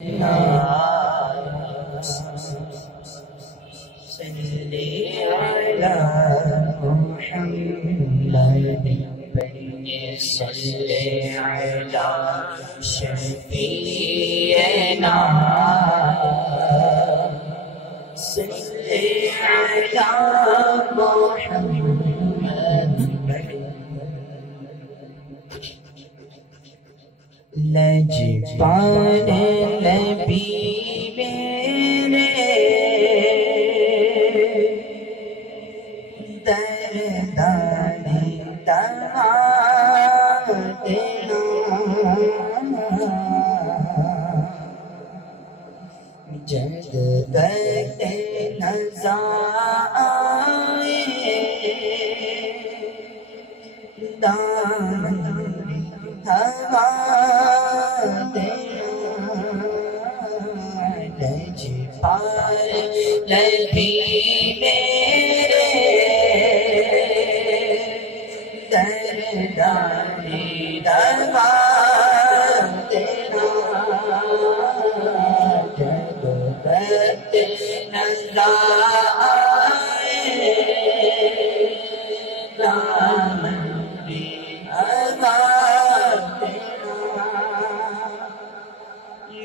صلی علی محمد صلی علی شفیعنا صلی علی محمد لجپال نبی جد تک نظائے دامن ہوا دینا لجپال نبی میرے دردانی دوا دینا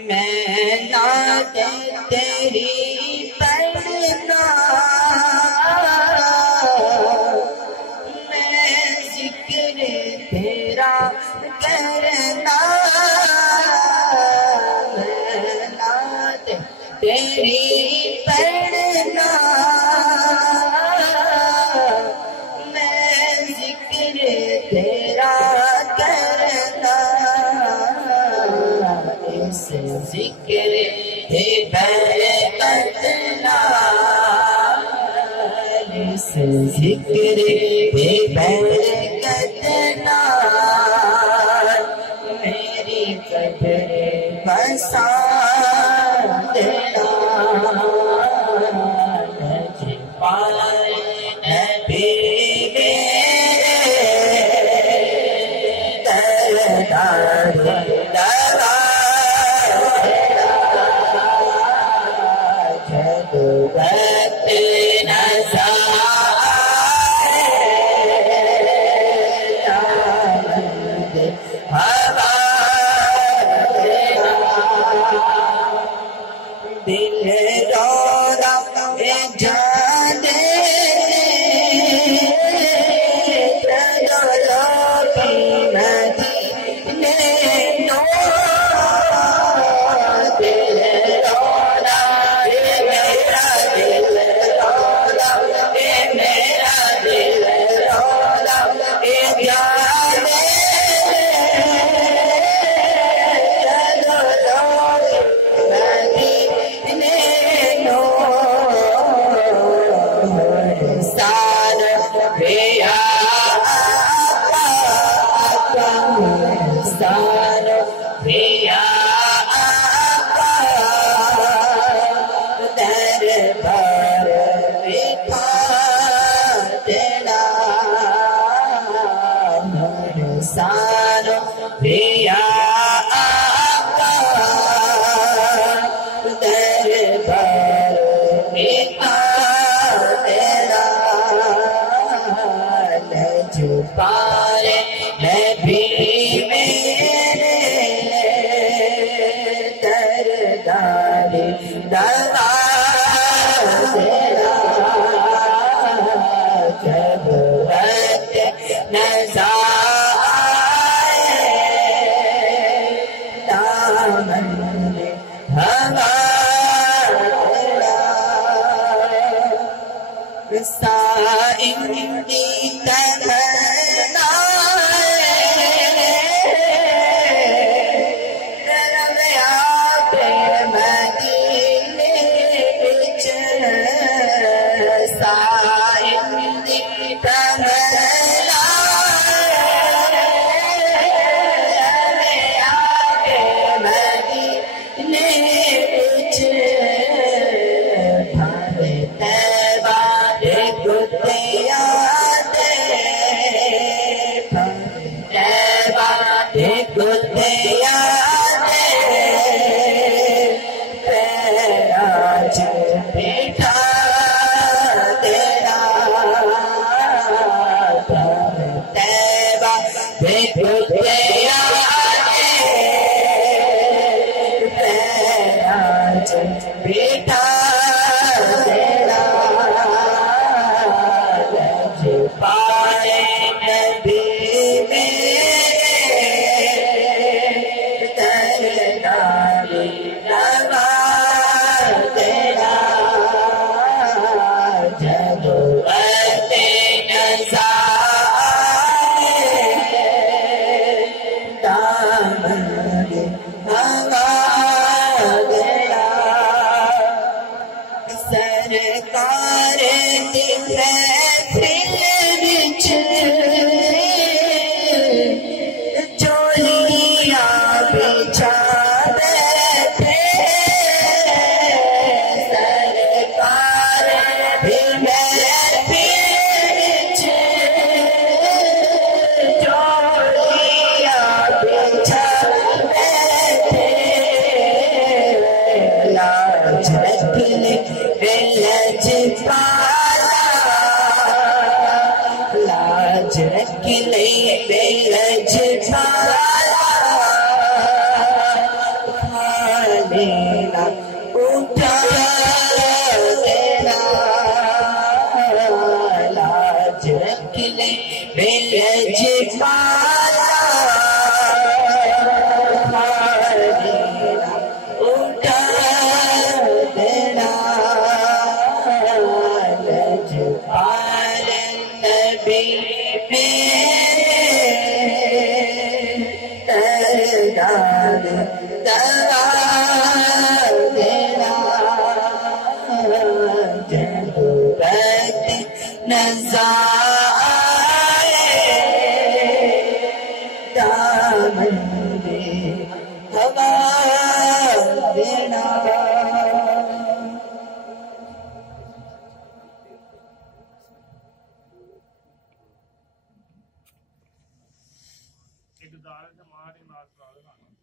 میں نعت تیری پڑھنا میں ذکر تیرا کرنا میں نعت تیری پڑھنا میں ذکر تیرا کرنا اس ذکر ہے برکت نال اس ذکر ہے برکت نال میری قبر بسا دینا لجپال نبی میرے دردانی دوا جد وقت نظائے ہوا دل رونا جان لجپال نبی میرے دردانی دوا دینا جب وقت نظائے دامن ہوا سائندی تمنا رمیا پہ مدینے وچ سائندی تمنا رمیا پہ مدینے وچ بھاوے تیبہ کتیا دے بیٹا تیرا لجپال نبی میرے تردار نوا تیرا جنوت نظار دامن ہوا گیا سرکار چولیا بچھا بیٹھے سرکار چولیا بچھا بیٹھے لاج رکھنے لجپالا لاج رکھنے لجپالا کھالینا اٹھا تیرا لاج رکھنے لجپالا کھالینا اٹھا تیرا لجپال نبی تردار دوا تیرا جنوبت نظارے دامن ہوا تیرا ابتداء سے ہمارے ناز